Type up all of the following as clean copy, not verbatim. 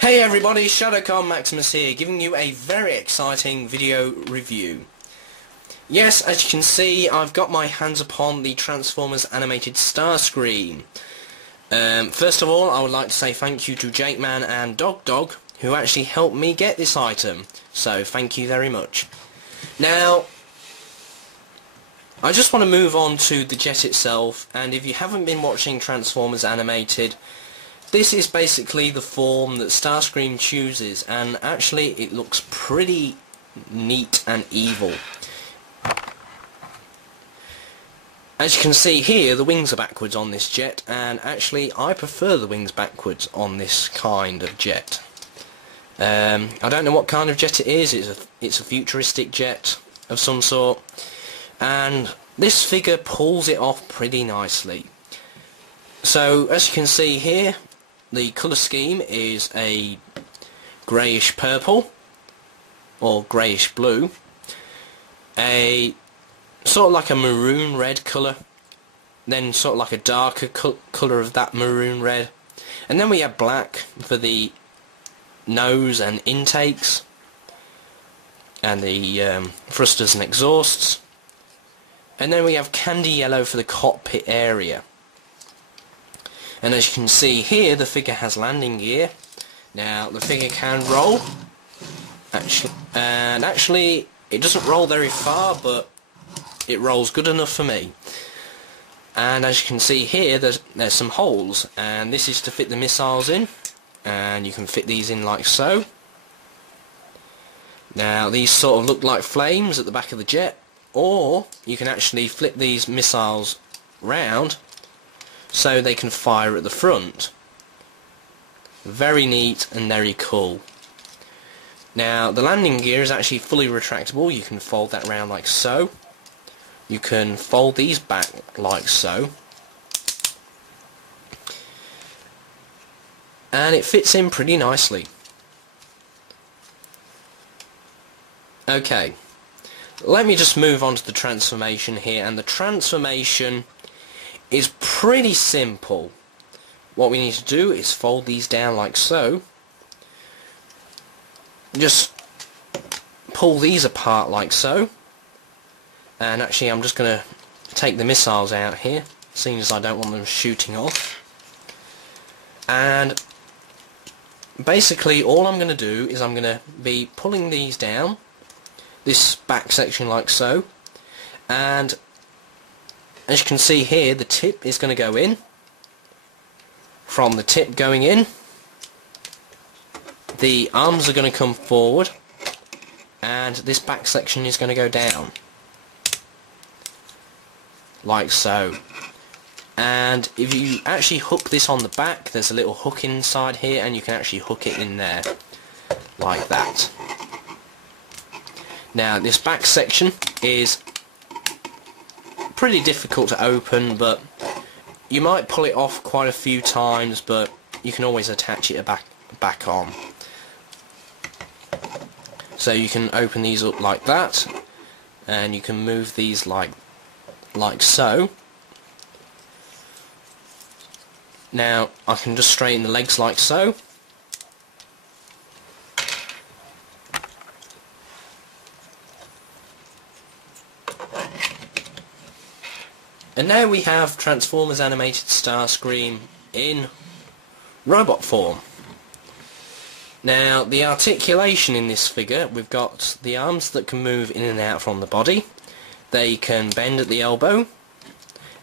Hey everybody, Shadowcon Maximus here, giving you a very exciting video review. Yes, as you can see, I've got my hands upon the Transformers animated Starscream. First of all, I would like to say thank you to Jake Man and Dog, who actually helped me get this item. So, thank you very much. Now, I just want to move on to the jet itself, and if you haven't been watching Transformers animated, this is basically the form that Starscream chooses, and actually it looks pretty neat and evil. As you can see here, the wings are backwards on this jet, and actually I prefer the wings backwards on this kind of jet. I don't know what kind of jet it is. It's a futuristic jet of some sort, and this figure pulls it off pretty nicely. So as you can see here, the colour scheme is a greyish purple or greyish blue, a sort of like a maroon red colour, then sort of like a darker colour of that maroon red, and then we have black for the nose and intakes and the thrusters and exhausts, and then we have candy yellow for the cockpit area. And as you can see here, the figure has landing gear. Now the figure can roll, actually it doesn't roll very far, but it rolls good enough for me. And as you can see here, there's some holes, and this is to fit the missiles in, and you can fit these in like so. Now these sort of look like flames at the back of the jet, or you can actually flip these missiles round so they can fire at the front. Very neat and very cool. Now the landing gear is actually fully retractable. You can fold that round like so. You can fold these back like so. And it fits in pretty nicely. Okay, let me just move on to the transformation here, and the transformation is pretty simple. What we need to do is fold these down like so. Just pull these apart like so. And actually I'm just going to take the missiles out here, seeing as I don't want them shooting off. And basically all I'm going to do is I'm going to be pulling these down, this back section like so, and as you can see here, the tip is going to go in. From the tip going in, the arms are going to come forward, and this back section is going to go down. Like so. And if you actually hook this on the back, there's a little hook inside here, and you can actually hook it in there. Like that. Now this back section is pretty difficult to open, but you might pull it off quite a few times, but you can always attach it back on. So you can open these up like that, and you can move these like so. Now I can just straighten the legs like so. And now we have Transformers animated Starscream in robot form. Now the articulation in this figure, we've got the arms that can move in and out from the body. They can bend at the elbow,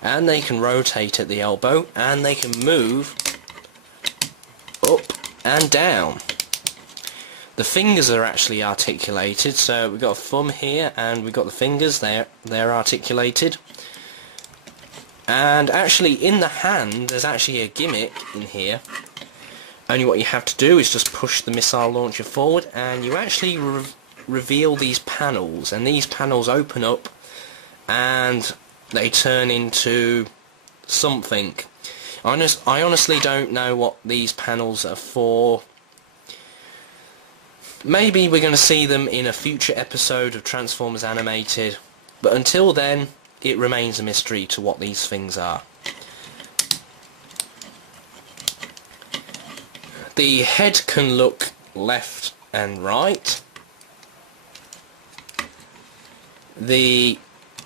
and they can rotate at the elbow, and they can move up and down. The fingers are actually articulated, so we've got a thumb here and we've got the fingers, they're articulated. And actually in the hand there's actually a gimmick in here. Only what you have to do is just push the missile launcher forward, and you actually reveal these panels, and these panels open up and they turn into something. I honestly don't know what these panels are for. Maybe we're going to see them in a future episode of Transformers Animated, but until then it remains a mystery to what these things are. The head can look left and right. The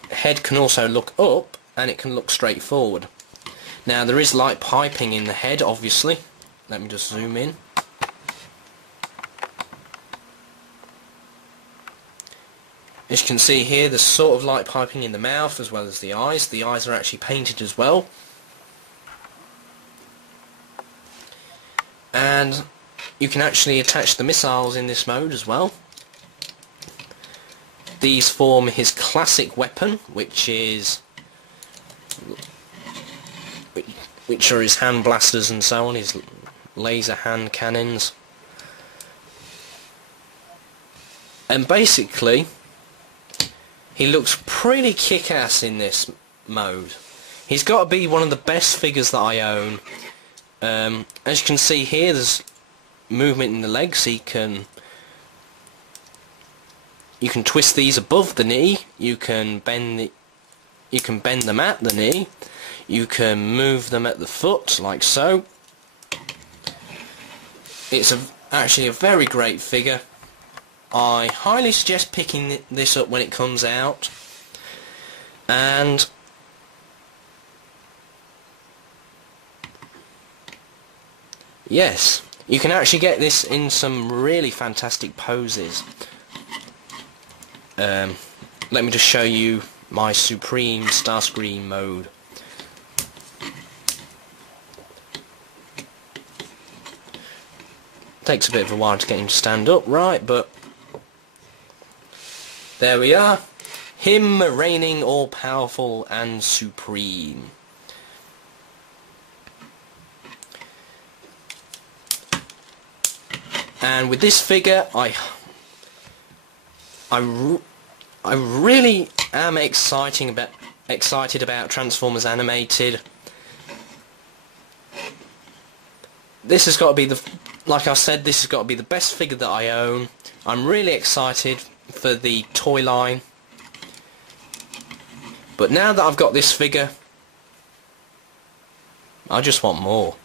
head can also look up, and it can look straight forward. Now there is light piping in the head, obviously. Let me just zoom in. As you can see here, there's sort of light piping in the mouth as well as the eyes. The eyes are actually painted as well. And you can actually attach the missiles in this mode as well. These form his classic weapon, which are his hand blasters and so on, his laser hand cannons. And basically, he looks pretty kick-ass in this mode. He's got to be one of the best figures that I own. As you can see here, there's movement in the legs. You can twist these above the knee. You can bend them at the knee. You can move them at the foot, like so. It's actually a very great figure. I highly suggest picking this up when it comes out. And yes, you can actually get this in some really fantastic poses. Let me just show you my Supreme Starscream mode. Takes a bit of a while to get him to stand up, right, but there we are. Him reigning all-powerful and supreme. And with this figure, I really am excited about Transformers Animated. This has got to be like I said, this has got to be the best figure that I own. I'm really excited for the toy line. But now that I've got this figure, I just want more.